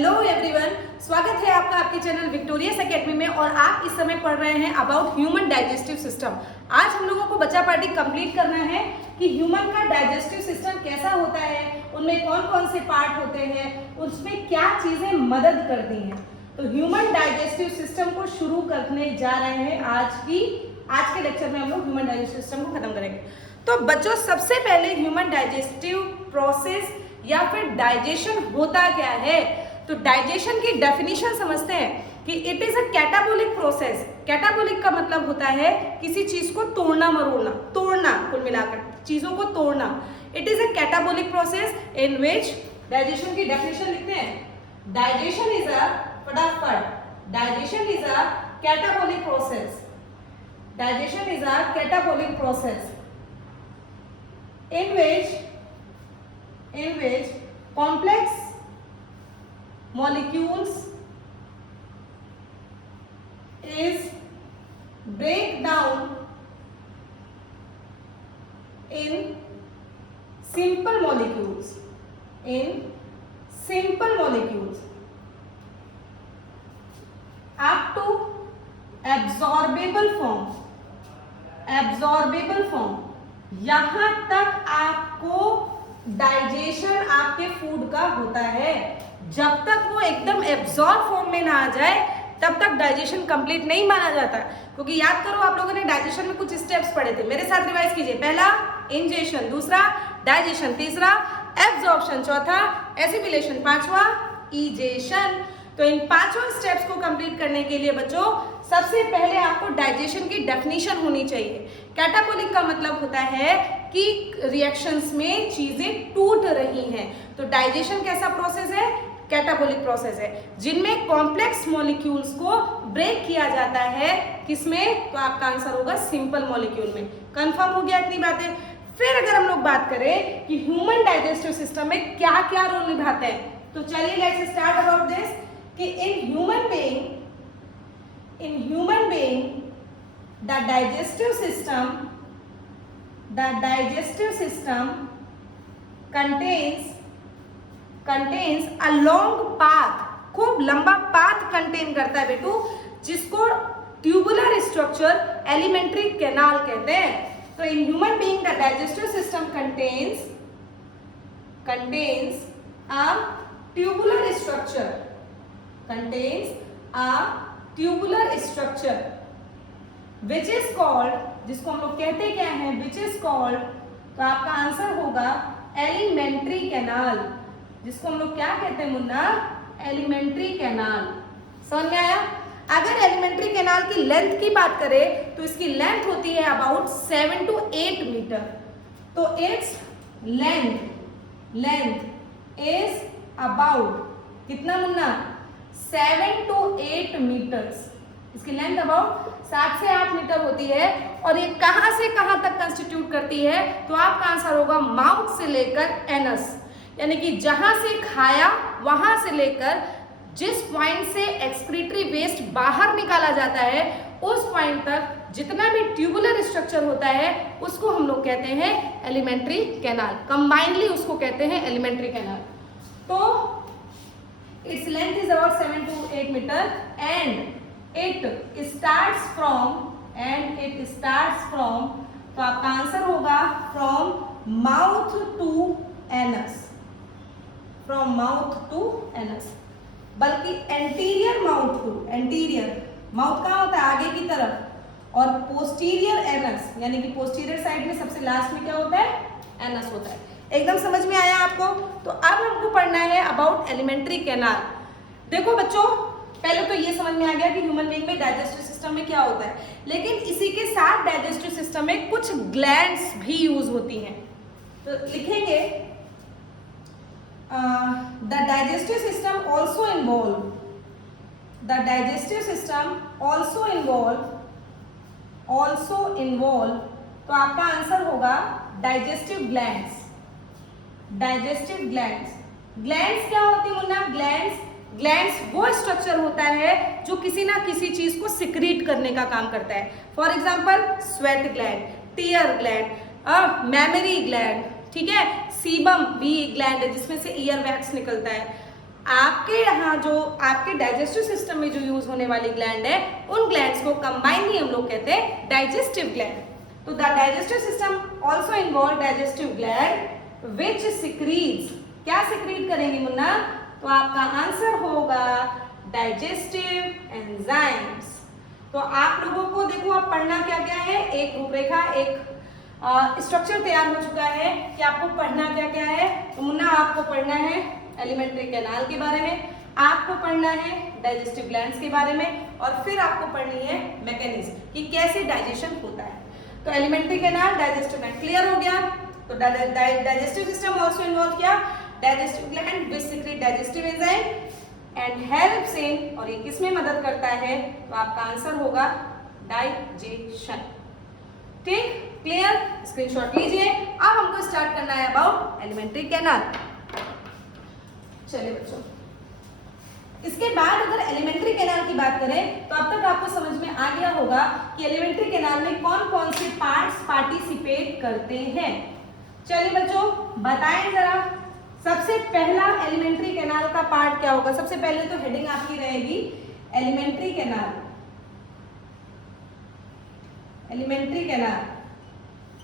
Hello everyone, स्वागत है आपका आपके चैनल विक्टोरियस एकेडमी में। और आप इस समय पढ़ रहे हैं अबाउट ह्यूमन डाइजेस्टिव सिस्टम। आज हम लोगों को बच्चा पार्टी कंप्लीट करना है कि ह्यूमन का डाइजेस्टिव सिस्टम कैसा होता है, उनमें कौन कौन से पार्ट होते हैं, उसमें क्या चीजें मदद करती हैं। तो ह्यूमन डाइजेस्टिव सिस्टम को शुरू करने जा रहे हैं। आज के लेक्चर में हम लोग ह्यूमन डाइजेस्टिव सिस्टम को खत्म करेंगे। तो बच्चों, सबसे पहले ह्यूमन डाइजेस्टिव प्रोसेस या फिर डाइजेशन होता क्या है, तो डाइजेशन की डेफिनेशन समझते हैं कि it is a catabolic process. Catabolic का मतलब होता है किसी चीज को तोड़ना मरोड़ना, तोड़ना, कुल मिलाकर चीजों को तोड़ना। It is a catabolic process in which digestion की डेफिनेशन लिखते हैं। डाइजेशन इज अ फटाफट digestion is a catabolic process. Digestion is a catabolic process in which complex molecules is break down in simple molecules up to absorbable form। यहां तक आपको digestion आपके food का होता है। जब तक वो एकदम एब्जॉर्ब फॉर्म में ना आ जाए तब तक डाइजेशन कंप्लीट नहीं माना जाता। क्योंकि याद करो, आप लोगों ने डाइजेशन में कुछ स्टेप्स पढ़े थे, मेरे साथ रिवाइज कीजिए। पहला इंजेशन, दूसरा डाइजेशन, तीसरा एब्जॉर्प्शन, चौथा एसिमिलेशन, पांचवा इजेशन। तो इन पांचों स्टेप्स को कंप्लीट करने के लिए बच्चों सबसे पहले आपको डाइजेशन की डेफिनेशन होनी चाहिए। कैटाबोलिक का मतलब होता है कि रिएक्शंस में चीजें टूट रही हैं। तो डाइजेशन कैसा प्रोसेस है? कैटाबोलिक प्रोसेस है, जिनमें कॉम्प्लेक्स मॉलिक्यूल्स को ब्रेक किया जाता है। किसमें? तो आपका आंसर होगा सिंपल मॉलिक्यूल में। कंफर्म हो गया इतनी बातें? फिर अगर हम लोग बात करें कि ह्यूमन डाइजेस्टिव सिस्टम में क्या क्या रोल निभाते हैं, तो चलिए लेट्स स्टार्ट अबाउट दिस कि in human being the digestive system contains a long path, खूब लंबा पाथ कंटेन करता है बेटू, जिसको ट्यूबुलर स्ट्रक्चर एलिमेंट्री कैनाल कहते हैं। तो in human being the digestive system contains a tubular structure which is called, जिसको हम लोग कहते क्या है, which is called, तो आपका आंसर होगा एलिमेंट्री कैनाल, जिसको हम लोग क्या कहते हैं मुन्ना? Alimentary canal. समझ में आया? अगर एलिमेंट्री कैनाल की लेंथ की बात करें तो इसकी लेंथ होती है अबाउट 7 to 8 मीटर। तो इट्स लेंथ इज अबाउट कितना मुन्ना? 7 to 8 metres. इसकी लेंथ अबाउट 7 से 8 मीटर होती है। और ये कहां से कहां तक कंस्टिट्यूट करती है, तो आपका आंसर होगा माउथ से लेकर एनस, यानी कि जहां से खाया वहां से लेकर जिस पॉइंट से एक्सक्रीटरी वेस्ट बाहर निकाला जाता है उस पॉइंट तक जितना भी ट्यूबुलर स्ट्रक्चर होता है उसको हम लोग कहते हैं एलिमेंट्री कैनाल। कंबाइनली उसको कहते हैं एलिमेंट्री कैनाल। तो its length is about 7 to 8 meter and it starts from, तो आपका आंसर होगा from mouth to anus, बल्कि एंटीरियर माउथ कहाँ होता है? आगे की तरफ। और पोस्टीरियर एनस, यानी कि पोस्टीरियर साइड में सबसे लास्ट में क्या होता है? एनस होता है। एकदम समझ में आया आपको? तो अब हमको पढ़ना है अबाउट एलिमेंट्री कैनाल। देखो बच्चों, पहले तो ये समझ में आ गया कि ह्यूमन बीइंग में डाइजेस्टिव सिस्टम में क्या होता है, लेकिन इसी के साथ डाइजेस्टिव सिस्टम में कुछ ग्लैंड्स भी यूज होती हैं। तो लिखेंगे the digestive system also involve, तो आपका आंसर होगा डाइजेस्टिव ग्लैंड्स। ग्लैंड्स क्या होती है मुन्ना? ग्लैंड्स वो स्ट्रक्चर होता है जो किसी ना किसी चीज को सिक्रीट करने का काम करता है। For example sweat gland, tear gland, mammary gland, ठीक है, सीबम भी ग्लैंड है जिसमें से ईयर वैक्स निकलता है। आपके यहाँ जो आपके डाइजेस्टिव सिस्टम में जो यूज होने वाली ग्लैंड है, उन ग्लैंड्स को कंबाइनली हम लोग कहते हैं डाइजेस्टिव ग्लैंड। तो the digestive system also involve digestive gland which secretes, क्या सिक्रीट करेंगे मुन्ना? तो आपका आंसर होगा डाइजेस्टिव एंजाइम्स। तो आप लोगों को देखो अब पढ़ना क्या क्या है, एक रूपरेखा, एक स्ट्रक्चर तैयार हो चुका है कि आपको पढ़ना क्या क्या है। तो मुन्ना आपको पढ़ना है एलिमेंट्री कैनाल के बारे में, आपको पढ़ना है डाइजेस्टिव ग्लैंड्स के बारे में, और फिर आपको पढ़नी है मैकेनिज्म कि कैसे डाइजेशन होता है। तो alimentary canal, digestive gland clear हो गया। तो डाइजेस्टिव सिस्टम ऑल्सो इन्वॉल्व किया digestive gland which secrete digestive enzyme and helps in, और ये किसमें मदद करता है? तो आपका आंसर होगा डाइजेशन। ठीक, क्लियर? स्क्रीनशॉट लीजिए। अब हमको स्टार्ट करना है अबाउट एलिमेंट्री कैनाल। चलिए बच्चों, इसके बाद अगर एलिमेंट्री कैनाल की बात करें तो अब तक आपको समझ में आ गया होगा कि एलिमेंट्री कैनाल में कौन कौन से पार्ट्स पार्टिसिपेट करते हैं। चलिए बच्चों बताएं जरा, सबसे पहला एलिमेंट्री कैनाल का पार्ट क्या होगा? सबसे पहले तो हेडिंग आपकी रहेगी एलिमेंट्री कैनाल। एलिमेंट्री कैनाल,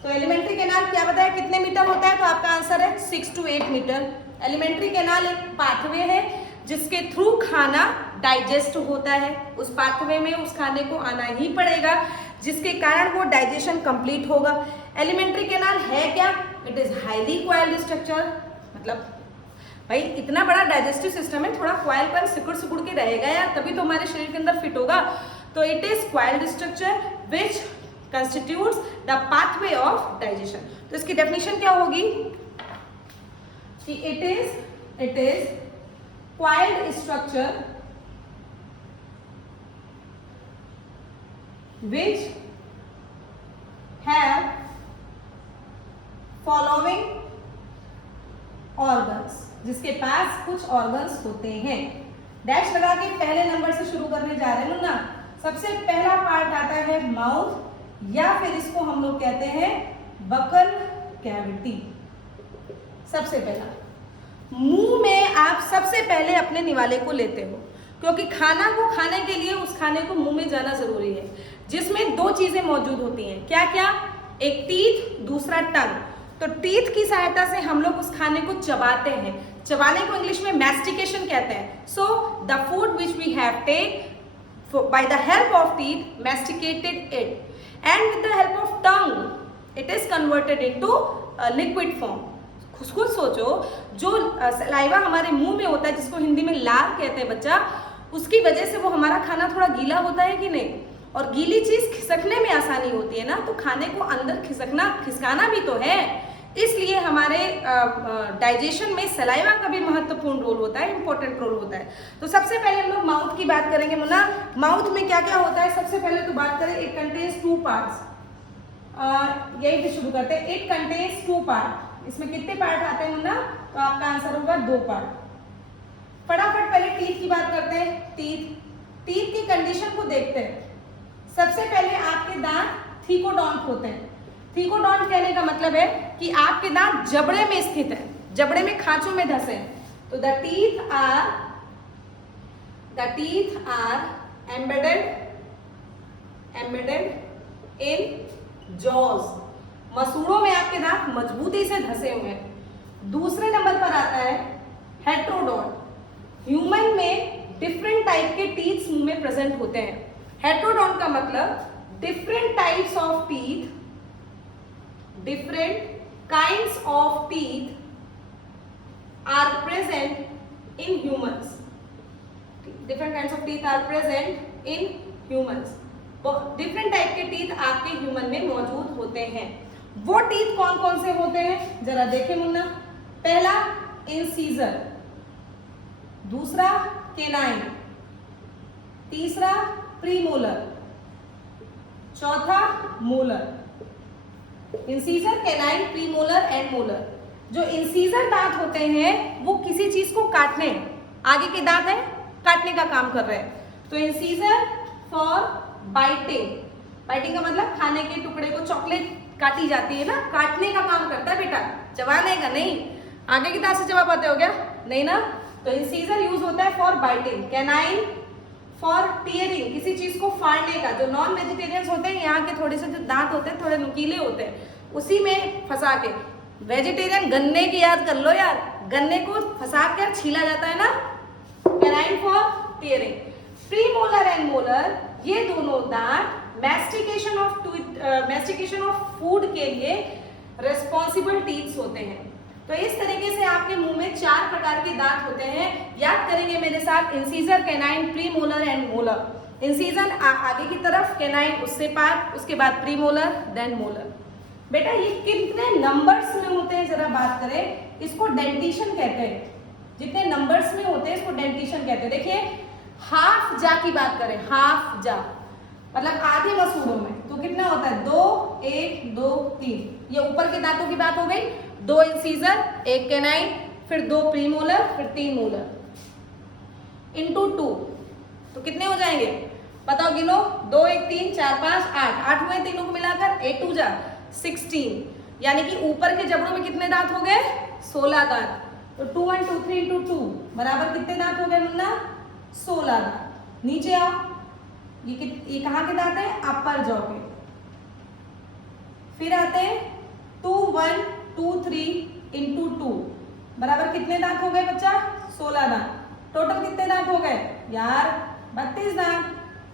तो एलिमेंट्री कैनाल क्या बताया कितने मीटर होता है? तो आपका आंसर है 6 to 8 मीटर। एलिमेंट्री कैनाल एक पाथवे है जिसके थ्रू खाना डाइजेस्ट होता है। उस पाथवे में उस खाने को आना ही पड़ेगा, जिसके कारण वो डाइजेशन कंप्लीट होगा। एलिमेंट्री कैनाल है क्या? It is highly coiled structure. मतलब भाई इतना बड़ा डाइजेस्टिव सिस्टम है, थोड़ा कॉइल पर सिकुड़ सिकुड़ के रहेगा यार, तभी तो हमारे शरीर के अंदर फिट होगा। तो it is coiled structure which constitutes the pathway of digestion. तो इसकी डेफिनेशन क्या होगी कि it is coiled structure which have following organs, जिसके पास कुछ ऑर्गन्स होते हैं। डैश लगा के पहले नंबर से शुरू करने जा रहे हैं ना। सबसे पहला पार्ट आता है माउथ, या फिर इसको हम लोग कहते हैं बकल कैविटी। सबसे पहला मुंह में आप सबसे पहले अपने निवाले को लेते हो, क्योंकि खाना को खाने के लिए उस खाने को मुंह में जाना जरूरी है, जिसमें दो चीजें मौजूद होती हैं। क्या क्या? एक टीथ, दूसरा टंग। तो टीथ की सहायता से हम लोग उस खाने को चबाते हैं। चबाने को इंग्लिश में मैस्टिकेशन कहते हैं। So the food which we have take by the help of teeth masticated it, and with the help of tongue it is converted into liquid form. खुद सोचो, जो सलाइवा हमारे मुंह में होता है, जिसको हिंदी में लार कहते हैं बच्चा, उसकी वजह से वो हमारा खाना थोड़ा गीला होता है कि नहीं? और गीली चीज खिसकने में आसानी होती है ना, तो खाने को अंदर खिसकाना भी तो है। इसलिए हमारे डाइजेशन में सलाइवा का भी महत्वपूर्ण रोल होता है, इंपॉर्टेंट रोल होता है। तो सबसे पहले हम लोग माउथ की बात करेंगे मुन्ना। माउथ में क्या क्या होता है? सबसे पहले तो बात करें, इट कंटेन्स 2 पार्ट्स। यही से शुरू करते हैं। It contains 2 part. इसमें कितने पार्ट आते हैं मुन्ना? तो आपका आंसर होगा 2 पार्ट। फटाफट पहले टीथ की बात करते हैं। टीथ की कंडीशन को देखते हैं। सबसे पहले आपके दांत थीकोडोंट होते हैं। थीकोडोंट कहने का मतलब है कि आपके दांत जबड़े में स्थित है, जबड़े में खांचों में धसे हैं। तो the teeth are embedded in jaws. मसूड़ों में आपके दांत मजबूती से धसे हुए हैं। दूसरे नंबर पर आता है हेट्रोडोंट। ह्यूमन में डिफरेंट टाइप के टीथ मुंह में प्रेजेंट होते हैं। हेट्रोडोंट का मतलब different types of teeth, different kinds of teeth are present in humans. Different kinds of teeth are present in humans. Different type के टीथ आपके ह्यूमन में मौजूद होते हैं। वो टीथ कौन कौन से होते हैं जरा देखें मुन्ना। पहला इंसीजर, दूसरा केनाइन, तीसरा प्रीमोलर, चौथा molar. Incisor, canine, premolar and molar. जो इंसीजर दांत होते हैं वो किसी चीज को काटने, आगे के दांत है काटने का काम कर रहे हैं। तो इंसीजर फॉर बाइटिंग। बाइटिंग का मतलब खाने के टुकड़े को, चॉकलेट काटी जाती है ना, काटने का काम करता है बेटा, चबाने का नहीं। आगे की दांत से चबा पाते हो क्या? नहीं ना। तो इंसीजर यूज होता है for biting, canine for tearing, किसी चीज को फाड़ने का। जो नॉन वेजिटेरियंस होते हैं यहाँ के थोड़े से जो दांत होते हैं थोड़े नुकीले होते हैं, उसी में फंसा के। वेजिटेरियन गन्ने की याद कर लो यार, गन्ने को फंसा कर छीला जाता है ना, canine for tearing. Premolar and molar ये दोनों दांत मैस्टिकेशन ऑफ फूड के लिए रेस्पॉन्सिबल टीथ्स होते हैं। तो इस तरीके से आपके मुंह में 4 प्रकार के दांत होते हैं। याद करेंगे मेरे साथ, incisor, canine, premolar and molar. Incision आगे की तरफ, कैनाइन उससे पार, उसके बाद प्रीमोलर, देन मोलर। बेटा ये कितने नंबर्स में होते हैं जरा बात करें, इसको डेंटिशन कहते हैं। जितने नंबर्स में होते हैं इसको डेंटिशन कहते हैं। देखिए हाफ जा की बात करें, हाफ जा मतलब आधे मसूड़ों में, तो कितना होता है 2, 1, 2, 3। ये ऊपर के दांतों की बात हो गई, 2 इंसीजर, 1 कैनाइन, फिर 2 प्रीमोलर, फिर 3 मोलर इंटू 2, तो कितने हो जाएंगे बताओ, गिनो। 2, 1, 3, 4, 5, 8 हुए तीनों को मिलाकर, 8 2 जा 16, यानी कि ऊपर के जबड़ों में कितने दांत हो गए 16 दांत। तो 2 1 2 3 इंटू 2 बराबर कितने दांत हो गए मुन्ना 16 दांत। नीचे आओ, ये कहाँ के दांत है, अपर जॉ के। फिर आते हैं 2 1 2 3 इंटू 2 बराबर कितने दांत हो गए बच्चा 16 दांत। टोटल कितने दांत हो गए यार 32 दांत।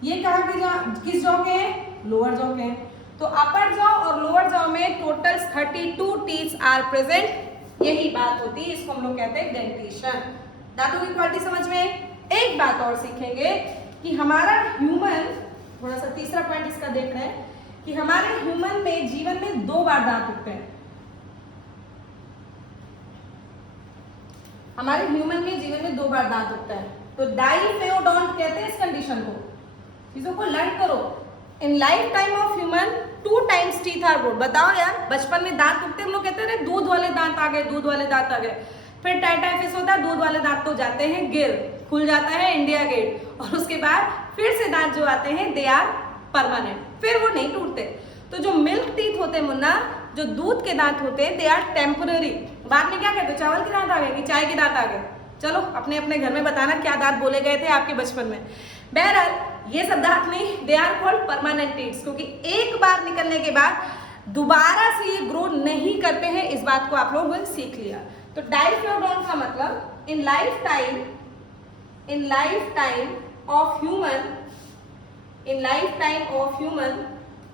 ये कहाँ के जॉ, किस जॉ के हैं, लोअर जॉ के हैं। तो अपर जॉ और लोअर जॉ में टोटल 32 टीथ आर प्रेजेंट। यही बात होती है, इसको हम लोग कहते हैं डेंटिशन। दांतों की क्वालिटी समझ में। एक बात और सीखेंगे कि हमारा ह्यूमन, थोड़ा सा तीसरा पॉइंट इसका देख रहे हैं कि हमारे ह्यूमन में जीवन में 2 बार दांत उगते हैं। हमारे ह्यूमन में जीवन में 2 बार दांत उगता है, तो डाइफेओडोंट कहते हैं इस कंडीशन को। चीजों को लर्न करो। In life time of human 2 times teeth are grown. बताओ यार, बचपन में दांत उगते, हम लोग कहते हैं दूध वाले दांत आ गए, दूध वाले दांत आ गए। फिर टाइटाइफिस होता है, दूध वाले दांत तो जाते हैं गिर, खुल जाता है इंडिया गेट, और उसके बाद फिर से दांत जो आते हैं दे आर परमानेंट, फिर वो नहीं टूटते। तो जो मिल्क टीथ होते हैं मुन्ना, जो दूध के दांत होते हैं, दे आर टेम्पररी। बाद में क्या कहते हो, चावल के दांत आ गए कि चाय के दांत आ गए। चलो अपने अपने घर में बताना क्या दांत बोले गए थे आपके बचपन में। बहरहाल ये सब दांत नहीं, they are called permanent teeths, क्योंकि एक बार निकलने के बाद दोबारा से ये ग्रो नहीं करते हैं। इस बात को आप लोगों ने सीख लिया। तो डाइफेओडोंट का मतलब in life time of human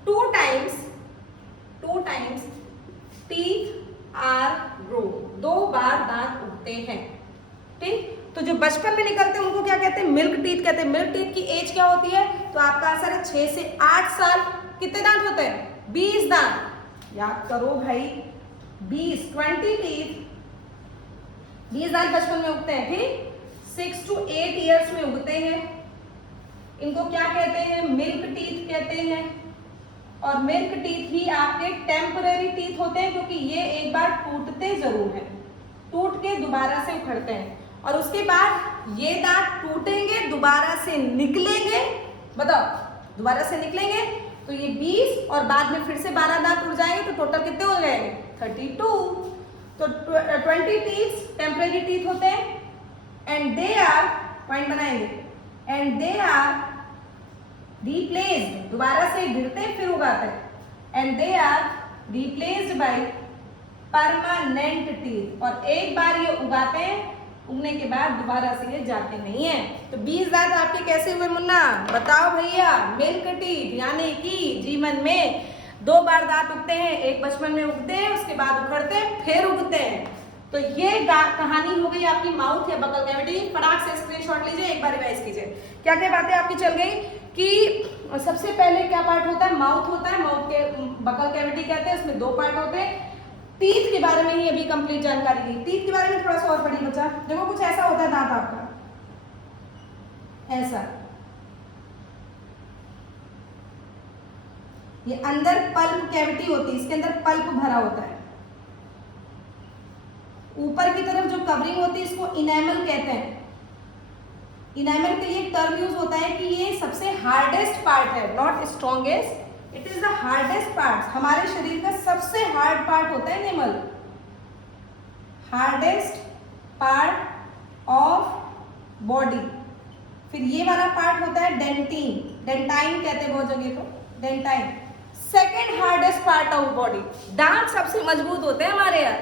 2 times teeth are grow, 2 बार दांत उगते हैं। ठीक, तो जो बचपन में निकलते हैं उनको क्या कहते हैं, मिल्क टीथ कहते हैं। मिल्क टीथ की एज क्या होती है, तो आपका आंसर है 6 से 8 साल। कितने दांत होते हैं 20 दांत। याद करो भाई, 20 टीथ, 20 दांत बचपन में उगते हैं। फिर 6 to 8 ईयर्स में उगते हैं। इनको क्या कहते हैं, मिल्क टीथ कहते हैं। और मिल्क टीथ ही आपके टेम्पररी टीथ होते हैं, क्योंकि ये एक बार टूटते जरूर हैं, टूट के दोबारा से उखड़ते हैं, और उसके बाद ये दांत टूटेंगे, दोबारा से निकलेंगे। बताओ, दोबारा से निकलेंगे तो ये 20 और बाद में फिर से 12 दांत उड़ जाएंगे, तो टोटल कितने हो जाएंगे 32। तो 20 टीथ टेम्पररी टीथ होते हैं, एंड दे आर, पॉइंट बनाएंगे, एंड दे आर रिप्लेस्ड, दोबारा से गिरते फिर उगाते हैं, and they are replaced by permanent teeth. और एक बार ये उगाते हैं, उगने के बाद दोबारा से ये जाते नहीं है। तो 20 दांत आपके कैसे हुए मुन्ना, बताओ भैया। मिल्क टीथ, यानी कि जीवन में 2 बार दांत उगते हैं, एक बचपन में उगते हैं, उसके बाद उखड़ते हैं, फिर उगते हैं। तो ये कहानी हो गई आपकी माउथ या बकल कैविटी। फटाक से स्क्रीनशॉट लीजिए, एक बार रिवाइज कीजिए। क्या क्या बातें आपकी चल गई कि सबसे पहले क्या पार्ट होता है, माउथ होता है, माउथ के बकल कैविटी कहते हैं, उसमें 2 पार्ट होते हैं। टीथ के बारे में ही अभी कंप्लीट जानकारी दी। टीथ के बारे में थोड़ा सा और पढ़िए बच्चा। देखो कुछ ऐसा होता है दांत आपका, ऐसा, ये अंदर पल्प कैविटी होती है, इसके अंदर पल्प भरा होता है। ऊपर की तरफ जो कवरिंग होती है इसको इनेमल कहते हैं। इनेमल के लिए टर्म यूज होता है कि ये सबसे हार्डेस्ट पार्ट है, not strongest, it is the hardest part. हमारे शरीर का सबसे हार्ड पार्ट होता है enamel, hardest part of body. फिर ये वाला पार्ट होता है डेंटिन, डेंटाइन कहते हैं बहुत जगह को, dentine. Second hardest part of body, दांत सबसे मजबूत होते हैं हमारे यार,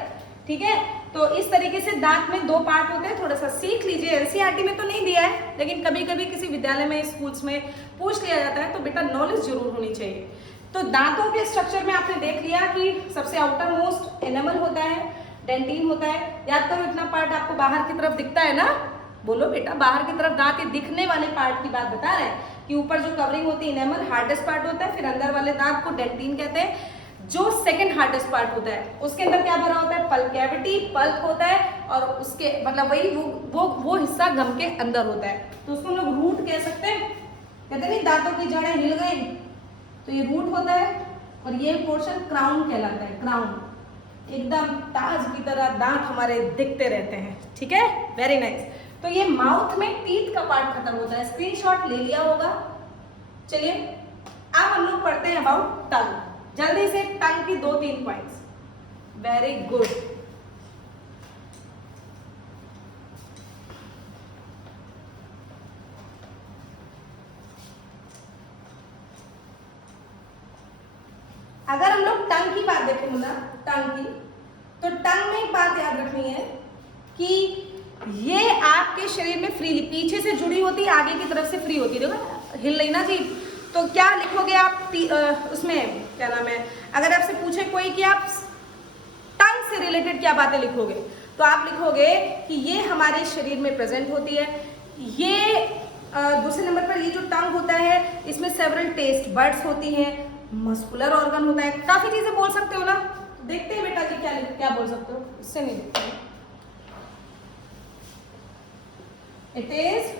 ठीक है। तो इस तरीके से दांत में दो पार्ट होते हैं, थोड़ा सा सीख लीजिए। एनसीईआरटी में तो नहीं दिया है, लेकिन कभी कभी किसी विद्यालय में, स्कूल्स में पूछ लिया जाता है, तो बेटा नॉलेज जरूर होनी चाहिए। तो दांतों के स्ट्रक्चर में आपने देख लिया कि सबसे आउटर मोस्ट एनामल होता है, डेंटिन होता है। याद करो इतना पार्ट आपको बाहर की तरफ दिखता है ना, बोलो बेटा, बाहर की तरफ दांत, ये दिखने वाले पार्ट की बात बता रहे हैं कि ऊपर जो कवरिंग होती है एनामल हार्डेस्ट पार्ट होता है, फिर अंदर वाले दांत को डेंटिन कहते हैं, जो सेकंड हार्डेस्ट पार्ट होता है। उसके अंदर क्या भरा होता है, पल्प कैविटी, पल्प होता है, और उसके मतलब वही वो हिस्सा गम के अंदर होता है, तो उसको हम लोग रूट कह सकते हैं। कहते नहीं दांतों की जड़ें हिल गई, तो ये रूट होता है, और ये पोर्शन क्राउन कहलाता है, क्राउन। एकदम ताज की तरह दांत हमारे दिखते रहते हैं, ठीक है, वेरी नाइस। तो ये माउथ में टीथ का पार्ट खत्म होता है, स्क्रीनशॉट ले लिया होगा। चलिए अब हम लोग पढ़ते हैं अबाउट टंग, जल्दी से टंग की 2-3 पॉइंट्स। Very good. अगर हम लोग टंग की बात देखें मुन्ना, टंग की, तो टंग में एक बात याद रखनी है कि ये आपके शरीर में फ्रीली पीछे से जुड़ी होती है, आगे की तरफ से फ्री होती है, देखो हिल रही ना जी। तो क्या लिखोगे आप उसमें, क्या नाम है, अगर आपसे पूछे कोई कि आप टंग से रिलेटेड क्या बातें लिखोगे, तो आप लिखोगे कि ये हमारे शरीर में प्रेजेंट होती है। ये दूसरे नंबर पर ये जो टंग होता है, इसमें सेवरल टेस्ट बड्स होती हैं, मस्कुलर ऑर्गन होता है, काफी चीजें बोल सकते हो ना। देखते हैं बेटा जी क्या बोल सकते हो, इससे नहीं देखते हैं। It is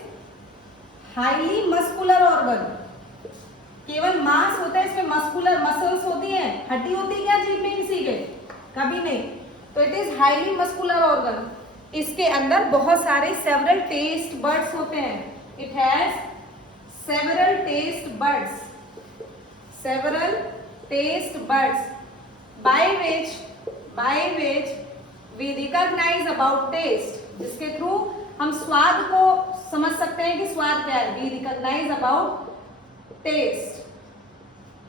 highly muscular organ, केवल मांस होता है इसमें, मस्कुलर मसल्स होती हैं, हड्डी होती है क्या जीभ में किसी के, कभी नहीं। तो it is highly muscular organ. इसके अंदर बहुत सारे सेवरल टेस्ट बड्स होते हैं। It has several taste buds, several taste buds by which we recognize about taste, जिसके थ्रू हम स्वाद को समझ सकते हैं कि स्वाद क्या है। We recognize about taste.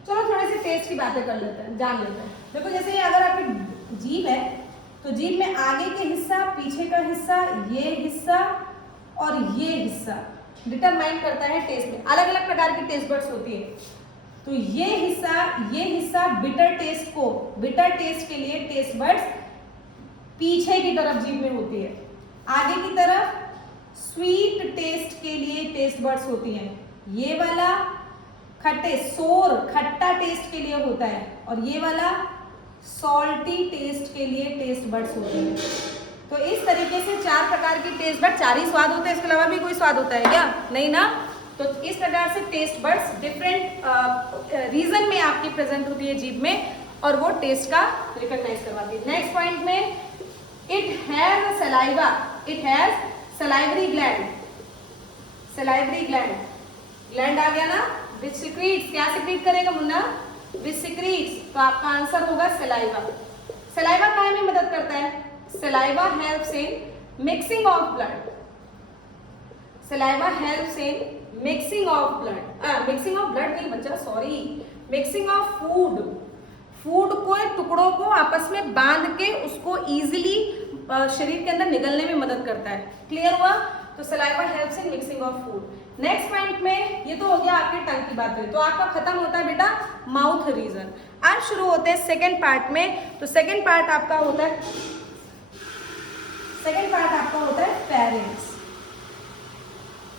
चलो थोड़ी सी टेस्ट की बातें कर लेते हैं, जान लेते हैं। देखो जैसे अगर आपकी जीभ है, तो जीभ में आगे के हिस्सा, पीछे का हिस्सा, ये हिस्सा और ये हिस्सा डिटरमाइन करता है टेस्ट में। अलग अलग प्रकार की टेस्ट बड्स होती है। तो ये हिस्सा बिटर टेस्ट को, बिटर टेस्ट के लिए टेस्ट बड्स पीछे की तरफ जीभ में होती है। आगे की तरफ स्वीट टेस्ट के लिए टेस्ट बड्स होती हैं। ये वाला खट्टा टेस्ट के लिए होता है, और ये वाला सॉल्टी टेस्ट के लिए टेस्ट बड्स होते हैं। तो इस तरीके से 4 प्रकार की टेस्ट बड, 4 ही स्वाद होते हैं, इसके अलावा भी कोई स्वाद होता है क्या, नहीं ना। तो इस प्रकार से टेस्ट बड्स डिफरेंट रीजन में आपकी प्रेजेंट होती है जीभ में, और वो टेस्ट का रिकॉग्नाइज करवाती है। नेक्स्ट पॉइंट में, it has saliva, it has salivary gland, salivary gland आ गया ना, विच सिक्रीट्स, क्या सिक्रीट करेगा मुन्ना, विच सिक्रीट्स। तो आपका आंसर होगा सलाइवा। सलाइवा काहे में मदद करता है, saliva helps in mixing of blood, saliva helps in mixing of blood, mixing of blood नहीं बच्चा, सॉरी, मिक्सिंग ऑफ फूड को, टुकड़ों को आपस में बांध के उसको इजीली शरीर के अंदर निगलने में मदद करता है। क्लियर हुआ। तो saliva helps in mixing of food. Next point में, ये तो हो गया आपके टंग की बात हुई, तो आपका खत्म होता है बेटा माउथ रीजन। अब शुरू होते हैं सेकेंड पार्ट में। तो सेकेंड पार्ट आपका होता है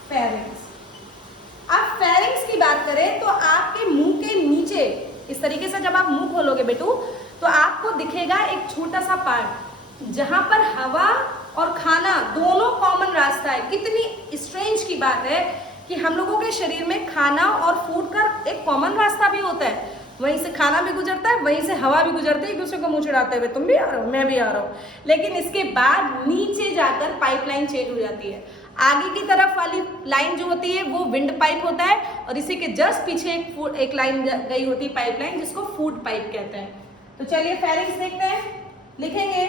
फेरिंग्स। अब फेरिंग्स की बात करें तो आपके मुंह के नीचे इस तरीके से जब आप मुंह खोलोगे बेटू, तो आपको दिखेगा एक छोटा सा पार्ट, जहां पर हवा और खाना दोनों कॉमन रास्ता है। कितनी स्ट्रेंज की बात है कि हम लोगों के शरीर में खाना और फूड का एक कॉमन रास्ता भी होता है, वहीं से खाना भी गुजरता है, वहीं से हवा भी गुजरती है, एक दूसरे को मुंह चिढ़ाते हुए, तुम भी आ रहे हो, मैं भी आ रहा हूँ। लेकिन इसके बाद नीचे जाकर पाइपलाइन चेंज हो जाती है। आगे की तरफ वाली लाइन जो होती है वो विंड पाइप होता है, और इसी के जस्ट पीछे एक लाइन गई होती है पाइपलाइन, जिसको फूड पाइप कहते हैं। तो चलिए फेरिंग्स देखते हैं, लिखेंगे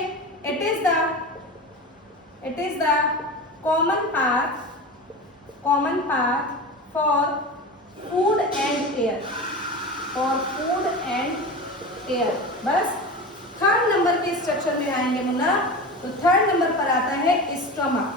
it is the common path for food and air, बस। थर्ड नंबर के स्ट्रक्चर में आएंगे मुन्ना, तो थर्ड नंबर पर आता है स्टमक।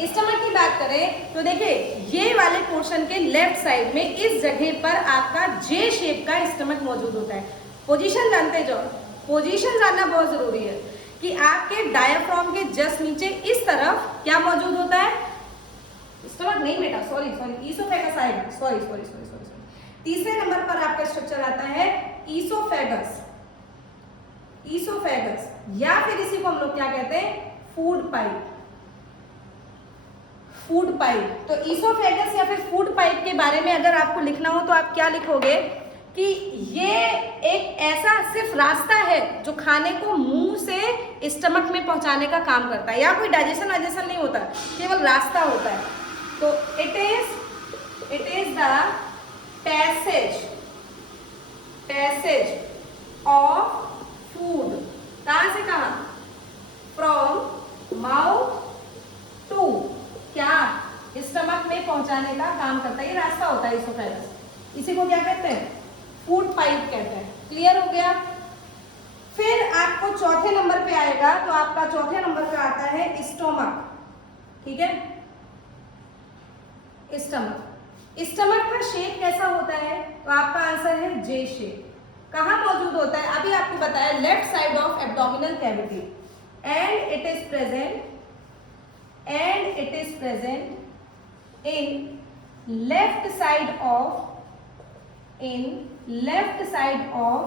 स्टमक की बात करें तो देखिए ये वाले पोर्शन के लेफ्ट साइड में इस जगह पर आपका जे शेप का स्टमक मौजूद होता है। पोजीशन जानते जाओ, पोजीशन जानना बहुत जरूरी है कि आपके डायाफ्राम के जस्ट नीचे इस तरफ क्या मौजूद होता है, स्टमक नहीं बेटा, सॉरी ईसोफेगस आएगा, सॉरी। तीसरे नंबर पर आपका स्ट्रक्चर आता है ईसोफेगस, या फिर इसी को हम लोग क्या कहते हैं, फूड पाइप। तो ईसोफेगस या फिर फूड पाइप के बारे में अगर आपको लिखना हो तो आप क्या लिखोगे कि ये एक ऐसा सिर्फ रास्ता है जो खाने को मुंह से स्टमक में पहुंचाने का काम करता है, या कोई डाइजेशन नहीं होता, केवल रास्ता होता है। तो it is the passage of food, कहां से कहां, फ्रॉम माउथ टू क्या, स्टमक में पहुंचाने का काम करता है, ये रास्ता होता है ईसोफेगस। इसी को क्या कहते हैं, फूड पाइप कहते हैं। क्लियर हो गया। फिर आपको चौथे नंबर पे आएगा, तो आपका चौथे नंबर पे आता है स्टोमक, ठीक है। स्टमक का शेप कैसा होता है, तो आपका आंसर है जे शेप। कहां मौजूद होता है, अभी आपको बताया, left side of abdominal cavity, and it is present in left side of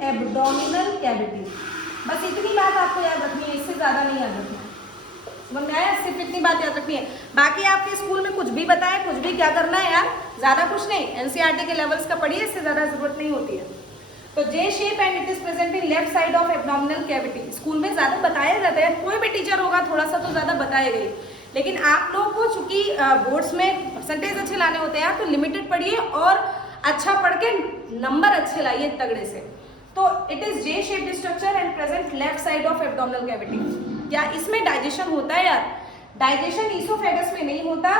abdominal cavity। बस इतनी बात आपको याद रखनी है, इससे ज्यादा नहीं याद रखना है, समझ में आया, सिर्फ इतनी बात याद रखनी है। बाकी आपके स्कूल में कुछ भी बताए, कुछ भी क्या करना है यार, ज्यादा कुछ नहीं, एनसीईआरटी के लेवल्स का पढ़िए, इससे ज्यादा जरूरत नहीं होती है। तो जे shape and it is present in left side of abdominal cavity. School में ज्यादा बताया जाता है, कोई भी टीचर होगा थोड़ा सा तो ज्यादा बताएगा ही, लेकिन आप लोगों को चूंकि बोर्ड्स में परसेंटेज अच्छे लाने होते हैं तो लिमिटेड पढ़िए और अच्छा पढ़ के नंबर अच्छे लाइए तगड़े से। तो it is J shaped structure and present left side of abdominal cavity. क्या इसमें डाइजेशन होता है यार, डाइजेशन ईसोफेगस में नहीं होता,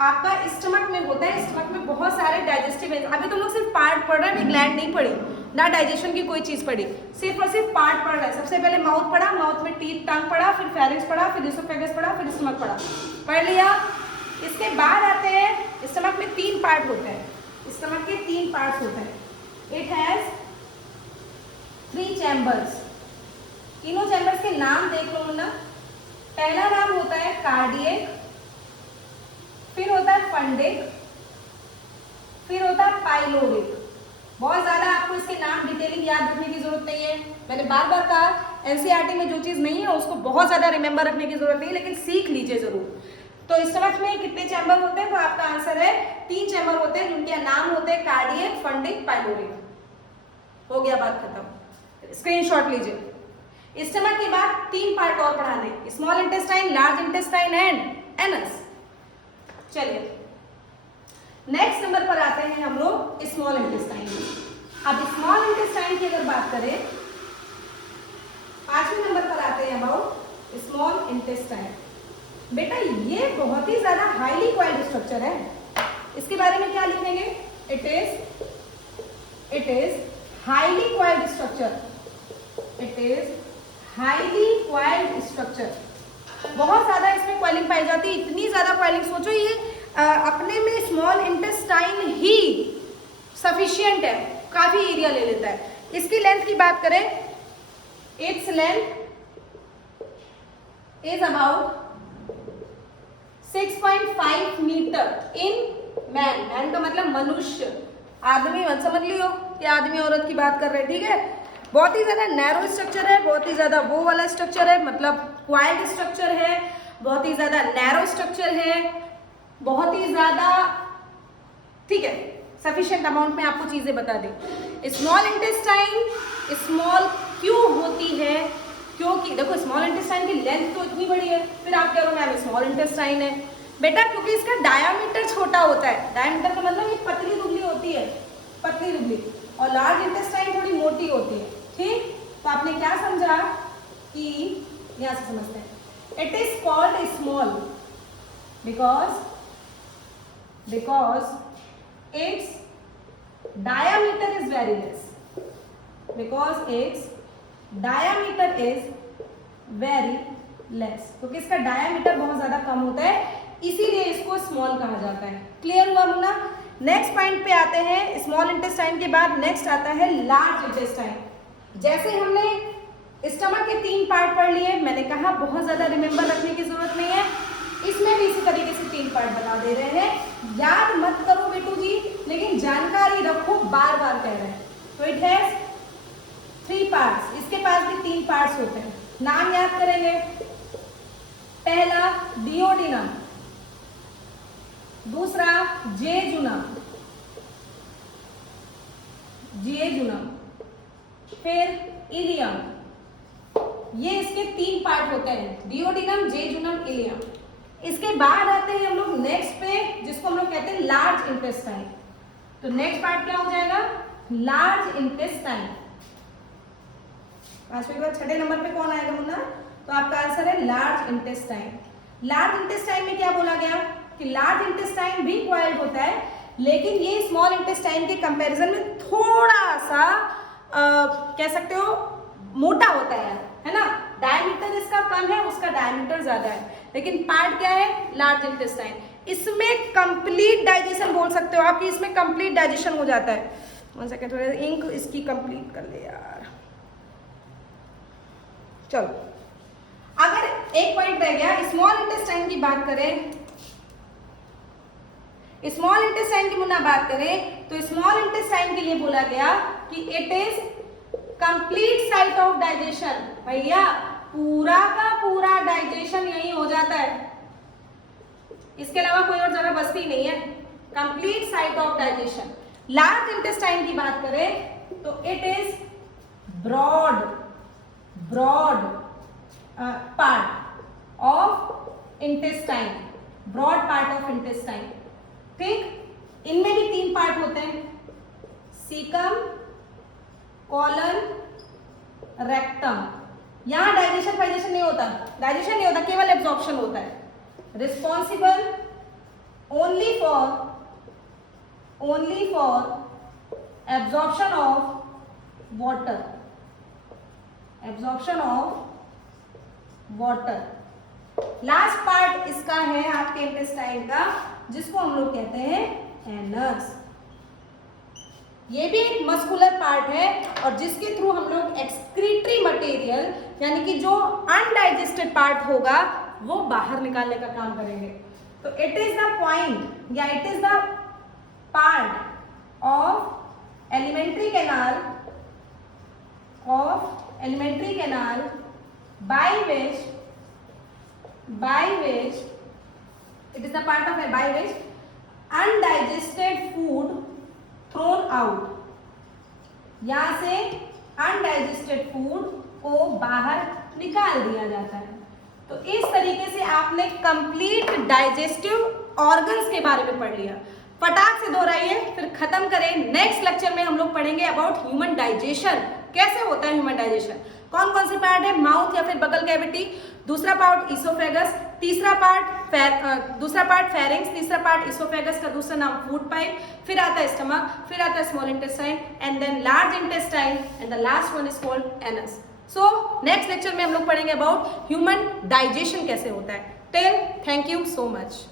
आपका स्टमक में होता है। स्टमक में बहुत सारे डाइजेस्टिव एंजाइम, अभी तुम लोग सिर्फ पार्ट पढ़ रहे हैं, ग्लैंड नहीं पढ़ी ना, डाइजेशन की कोई चीज पढ़ी, सिर्फ और सिर्फ पार्ट पढ़ रहे हैं। सबसे पहले माउथ पढ़ा, माउथ में टीथ टंग पढ़ा, फिर फेरिंक्स पढ़ा, फिर ईसोफेगस पढ़ा, फिर स्टमक पढ़ा, पढ़ लिया। इसके बाद आते हैं, स्टमक में 3 पार्ट होते हैं, स्टमक के 3 पार्ट्स होते हैं। It has 3 chambers. तीनों चैम्बर्स के नाम देख लो मुन्ना। पहला नाम होता है कार्डियक, फिर होता है फंडिक, फिर होता है पाइलोरिक। बहुत ज्यादा आपको इसके नाम डिटेलिंग याद रखने की जरूरत नहीं है, मैंने बार बार कहा एनसीईआरटी में जो चीज नहीं है उसको बहुत ज्यादा रिमेंबर रखने की जरूरत नहीं है, लेकिन सीख लीजिए जरूर। तो स्टमक में कितने चैम्बर होते हैं, तो आपका आंसर है 3 चैम्बर होते हैं, जिनके नाम होते हैं कार्डियक, फंडिक, पाइलोरिक। हो गया, बात खत्म, स्क्रीनशॉट लीजिए। स्टमक के बाद 3 पार्ट और पढ़ाने, small intestine, large intestine and anus. चलिए नेक्स्ट नंबर पर आते हैं हम लोग स्मॉल इंटेस्टाइन। अब स्मॉल इंटेस्टाइन की अगर बात करें, 5वें नंबर पर आते हैं अबाउट स्मॉल इंटेस्टाइन। बेटा ये बहुत ही ज्यादा हाईली क्वाइल्ड स्ट्रक्चर है, इसके बारे में क्या लिखेंगे, it is highly coiled structure, it is highly coiled structure. बहुत ज्यादा इसमें क्वाइलिंग पाई जाती है, इतनी ज्यादा क्वाइलिंग, सोचो ये अपने में स्मॉल इंटेस्टाइन ही सफिशिएंट है, काफी एरिया ले लेता है। इसकी लेंथ की बात करें, it's length is about 6.5 metre in man का मतलब मनुष्य, आदमी मत समझ लियो कि आदमी औरत की बात कर रहे हैं, ठीक है। बहुत ही ज्यादा नैरो स्ट्रक्चर है, बहुत ही ज्यादा वो वाला स्ट्रक्चर है, मतलब क्वाइल्ड स्ट्रक्चर है, बहुत ही ज्यादा नैरो स्ट्रक्चर है, बहुत ही ज्यादा, ठीक है, सफिशिएंट अमाउंट में आपको चीजें बता दें। स्मॉल इंटेस्टाइन स्मॉल क्यों होती है, क्योंकि देखो स्मॉल इंटेस्टाइन की लेंथ तो इतनी बड़ी है, फिर आप कह रहे हो मैम स्मॉल इंटेस्टाइन है, बेटा क्योंकि इसका डायामीटर छोटा होता है। डायामीटर का मतलब ये पतली दुबली होती है, पतली दुबली, और लार्ज इंटेस्टाइन थोड़ी मोटी होती है, ठीक। तो आपने क्या समझा कि यहाँ से समझते हैं, It is called small because its diameter is very less. Because its diameter is very less. क्योंकि इसका डायमीटर बहुत ज्यादा कम होता है, इसीलिए इसको स्मॉल कहा जाता है. क्लियर हुआ मुन्ना? नेक्स्ट पॉइंट पे आते हैं. स्मॉल इंटेस्टाइन के बाद नेक्स्ट आता है लार्ज इंटेस्टाइन. जैसे हमने स्टमक के 3 पार्ट पढ़ लिए, मैंने कहा बहुत ज्यादा रिमेंबर रखने की जरूरत नहीं है, इसमें भी इसी तरीके से 3 पार्ट बता दे रहे हैं. याद मत करो बेटू जी, लेकिन जानकारी रखो, बार बार कह रहे हैं. तो इट हैज 3 पार्ट्स. इसके पास भी 3 पार्ट्स होते हैं. नाम याद करेंगे. पहला डिओडिनम, दूसरा जेजुनम, फिर इलियम. ये इसके 3 पार्ट होते हैं, डिओडिनम, जेजुनम, इलियम. इसके बाद आते हैं हम लोग नेक्स्ट पे, जिसको हम लोग कहते हैं लार्ज इंटेस्टाइन. तो नेक्स्ट पार्ट क्या हो जाएगा? Large intestine. 5वें के बाद 6ठे नंबर पे कौन आएगा मुन्ना? तो आपका आंसर है लार्ज इंटेस्टाइन. लार्ज इंटेस्टाइन में क्या बोला गया कि लार्ज इंटेस्टाइन भी कॉइल्ड होता है, लेकिन ये स्मॉल इंटेस्टाइन के कंपैरिजन में थोड़ा सा कह सकते हो मोटा होता है ना. डायमीटर इसका कम है, उसका डायमीटर ज्यादा है, लेकिन पार्ट क्या है? Large intestine. इसमें कंप्लीट डाइजेशन बोल सकते हो आप कि इसमें कंप्लीट डाइजेशन हो जाता है. 1 सेकंड, थोड़ा इंक इसकी कंप्लीट कर ले यार. चलो, अगर एक पॉइंट रह गया, स्मॉल इंटेस्टाइन की बात करें, स्मॉल इंटेस्टाइन की मुन्ना बात करें, तो स्मॉल इंटेस्टाइन के लिए बोला गया कि it is complete site of digestion. भैया पूरा का पूरा डाइजेशन यही हो जाता है, इसके अलावा कोई और जगह बसती नहीं है. Complete site of digestion. Large intestine की बात करें तो it is broad part of intestine. Broad part of intestine. ठीक, इनमें भी 3 पार्ट होते हैं, सीकम, कॉलन, रेक्टम. यहां डाइजेशन नहीं होता, केवल एब्जॉर्प्शन होता है. Responsible only for absorption of water. Last part इसका है आपके इंटेस्टाइन का, जिसको हम लोग कहते हैं एनस. ये भी एक मस्कुलर पार्ट है, और जिसके थ्रू हम लोग एक्सक्रीटरी मटेरियल, यानी कि जो अनडाइजेस्टेड पार्ट होगा, वो बाहर निकालने का काम करेंगे. तो इट इज द पॉइंट या it is the part of alimentary canal by which it is the part of by which undigested food thrown out. यहाँ से अनडाइजेस्टेड फूड को बाहर निकाल दिया जाता है. तो इस तरीके से आपने कंप्लीट डाइजेस्टिव ऑर्गन्स के बारे में पढ़ लिया. फटाक से दोहराइए, फिर खत्म करें. नेक्स्ट लेक्चर में हम लोग पढ़ेंगे अबाउट ह्यूमन डाइजेशन. कैसे होता है ह्यूमन डाइजेशन, कौन कौन से पार्ट है? माउथ या फिर बगल कैविटी, दूसरा पार्ट इसोफेगस, तीसरा पार्ट फेरिंग्स, तीसरा पार्ट इसोफेगस का दूसरा नाम फूड पाइप, फिर आता है स्टमक, फिर आता है small intestine, and then large intestine, and the last one is called anus. So next lecture में हम लोग पढ़ेंगे अबाउट ह्यूमन डाइजेशन कैसे होता है. Till, thank you so much.